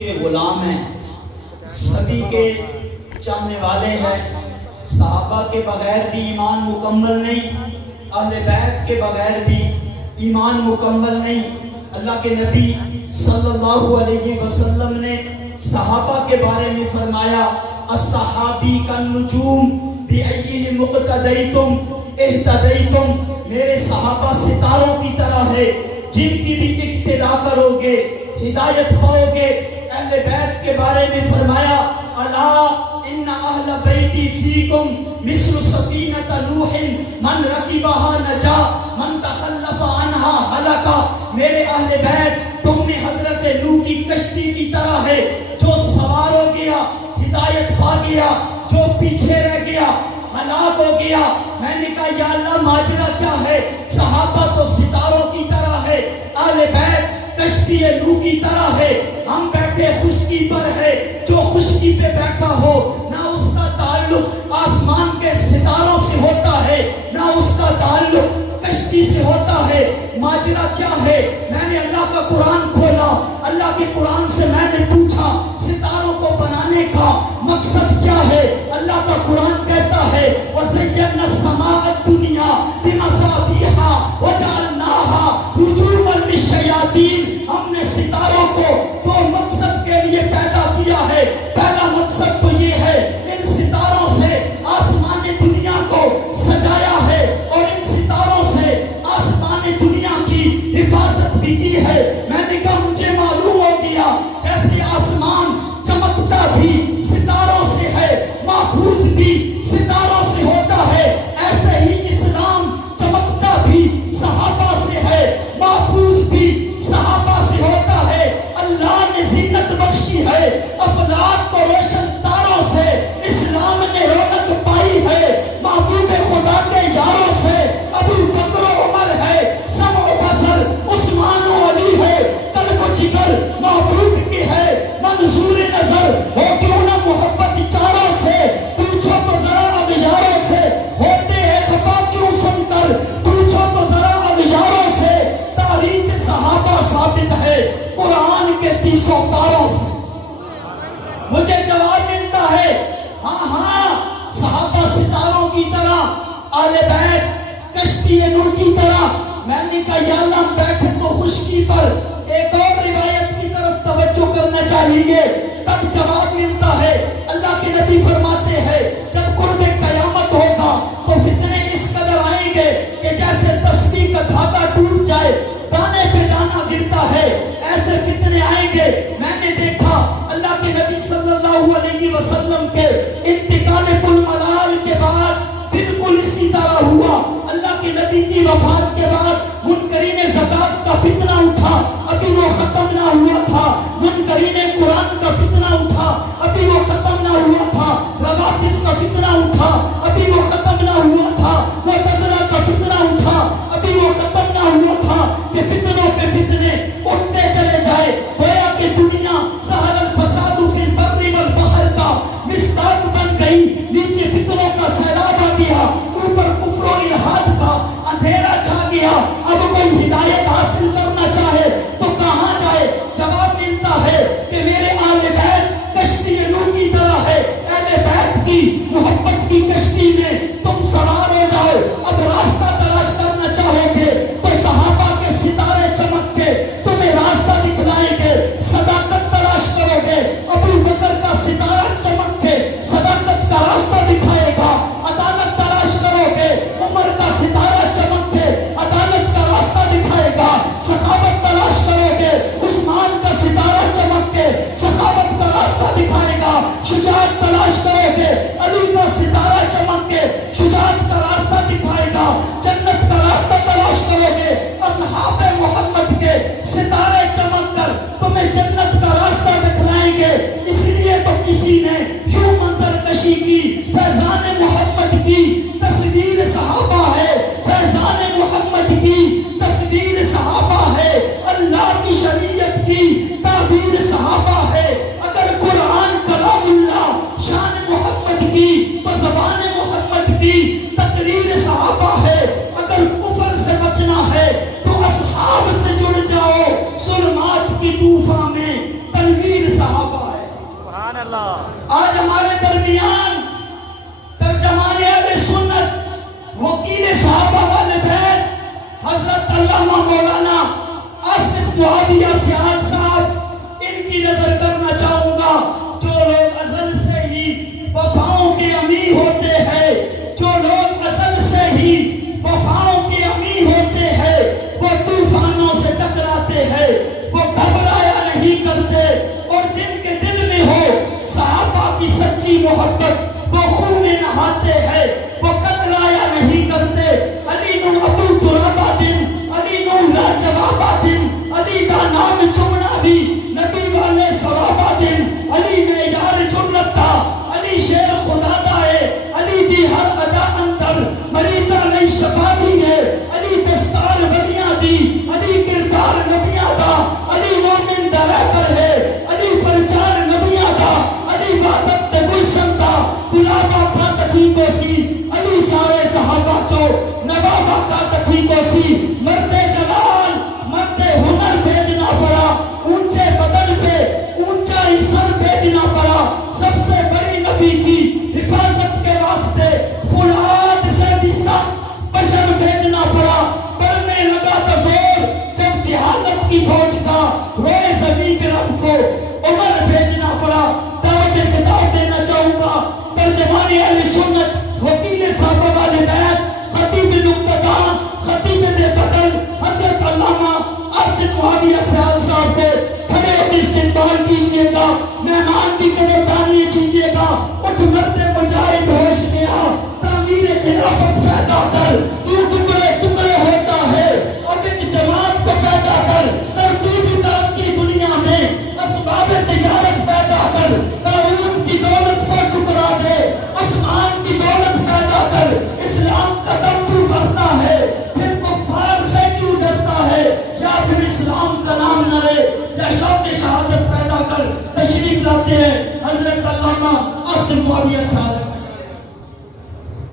کے غلام ہیں، سبھی کے چاہنے والے ہیں۔ صحابہ کے بغیر بھی ایمان مکمل نہیں، اہل بیت کے بغیر بھی ایمان مکمل نہیں۔ اللہ کے نبی صلی اللہ علیہ وسلم نے صحابہ کے بارے میں فرمایا الصحابی کالنجوم بأیہم اقتدیتم اہتدیتم، میرے صحابہ ستاروں کی طرح ہے، جن کی بھی اقتدا کرو گے ہدایت پاؤ گے۔ اہل بیت کے بارے میں فرمایا الا ان اہل بیتی فیکم مثل سفینۃ نوح من رکبها نجا من تخلف عنها ہلک، میرے اہل بیت تم میں حضرت نوح کی کشتی کی طرح ہے، جو سوار ہو گیا ہدایت پا گیا، جو پیچھے رہ گیا ہلاک ہو گیا۔ میں نے کہا یا اللہ ماجرا کیا ہے؟ صحابہ تو ستاروں کی طرح ہے، اہل بیت کشتی نوح کی طرح ہے، ہم بیٹھے خشکی پر ہے، جو خشکی پہ بیٹھا ہو نہ اس کا تعلق آسمان کے ستاروں سے ہوتا ہے، نہ اس کا تعلق کشتی سے ہوتا ہے۔ ماجرا کیا ہے؟ میں نے اللہ کا قرآن کھولا، اللہ کے قرآن سے میں نے پوچھا ستاروں کو بنانے کا مقصد کیا ہے؟ اللہ کا قرآن کہتا ہے وَزَيَّنَّا السَّمَاءَ الدُّنْيَا بِمَصَابِيحَ وَجَعَلْنَاهَا رُجُومًا لِلشَّيَاطِينِ، ہم نے ستاروں کو دو مقصد کے لیے پیدا کیا ہے۔ پہلا مقصد تو یہ ہے ان ستاروں سے آسمان دنیا کو سجایا ہے، اور ان ستاروں سے آسمان دنیا کی حفاظت بھی کی ہے۔ میں نے کہا مجھے معلوم ہو گیا جیسے آسمان چمکتا بھی ستاروں سے ہے، محفوظ بھی ستاروں سے ہوتا ہے، ایسے ہی اسلام چمکتا بھی صحابہ سے ہے، محفوظ بھی صحابہ سے ہوتا ہے۔ اللہ نے زینت بخشی ہے افلاک کو روشن تاروں سے، اسلام نے رونق پائی ہے محبوب خدا کے یاروں سے۔ ابو بکر و عمر ہے، سمع و بصر عثمان و علی ہے، قلب و جگر محبوب کی ہے، منظور نظر ہو کیوں نہ محبت چاروں سے، پوچھو تو ذرا اب یاروں سے ہوتے ہیں خفا کیوں سن کر، پوچھو تو ذرا اب یاروں سے۔ تاریخ صحابہ ثابت ہے قرآن کے 30 پاروں سے۔ مجھے جواب ملتا ہے ہاں صحابہ ستاروں کی طرح، اہل بیت کشتی نوح کی طرح۔ میں نے کہا یا اللہ بیٹھے تو خشکی پر، ایک اور روایت کی طرف توجہ کرنا چاہیے، تب جواب ملتا ہے۔ اللہ کے نبی فرماتے ہیں جب قرب قیامت ہوگا تو فتنے اس قدر آئیں گے کہ جیسے تسبیح کا دھاگا ٹوٹ جائے دانے پہ دانا گرتا ہے، ایسے فتنے آئیں گے۔ میں نے دیکھا اللہ کے نبی صلی اللہ علیہ وسلم کے انتقال کلملال کے بعد بالکل اسی طرح ہوا۔ اللہ کے نبی کی وفات کے بعد منکرین زکات کا فتنہ اٹھا، ابھی وہ ختم نہ ہوا تھا۔ منکرین قرآن کا فتنہ اٹھا، ابھی وہ ختم نہ ہوا تھا۔ روافض کا فتنہ اٹھا، ابھی وہ ختم نہ ہوا تھا۔ معتزلہ کا فتنہ اٹھا، ابھی وہ ختم نہ ہوا تھا۔ کہ فتنوں پہ فتنے اٹھتے چلے جائے، گویا کہ دنیا آج ہمارے درمیان ترجمان اہل سنت وکیل صحابہ والے بیت حضرت علامہ مولانا آصف معاویہ سیال صاحب، ان کی نظر کرنا چاہوں گا. جو لوگ ازل سے ہی وفاؤں کے امیر ہوتے ہیں، جو لوگ ازل سے ہی وفاؤں کے امیر ہوتے ہیں، وہ طوفانوں سے ٹکراتے ہیں، وہ گھبرایا نہیں کرتے، اور جن کے دل میں ہو صحابہ کی سچی محبت وہ خون میں نہاتے ہیں، وہ قتلایا نہیں کرتے. علی نو ابو ترابہ دن، علی نو لاجوابہ دن، علی کا نام چمنا بھی نبی والے صحابہ دن. علی میں یار جنت تھا، علی شیر خدا دا ہے، علی دی ہر ادا اندر مریضہ نہیں شفا دی ہے. علی دستار ولیاں دی، علی کردار نبیاں دا، علی مومن دا رہبر ہے، علی پرچار نبیاں دا، علی وحدت تے گلشن دا گلابہ کا تکیبو سی. علی سارے صحابہ چو نوابہ کا تکیبو سی. مرد جلال مرد ہنر بھیجنا پڑا، اونچے بدن پہ اونچا ہی سر بھیجنا پڑا. سب سے بڑی نبی کی حفاظت کے واسطے فولاد سے بھی سخت بشر بھیجنا پڑا. پڑھنے لگا تو زور جب جہالت کی فوج کا روئے زمین کے رب کو عمر بھیجنا پڑا. دعوت خطاب دینا چاہوں گا ترجمان اہل سنت وکیل صحابہ والے بیت خطیب نقطدان خطیب بدل حضرت علامہ آصف معاویہ سیال صاحب کو کھڑے ہو کے استقبال کیجئے گا. مہمان بھی قدردانی کیجئے گا. اٹھ مرد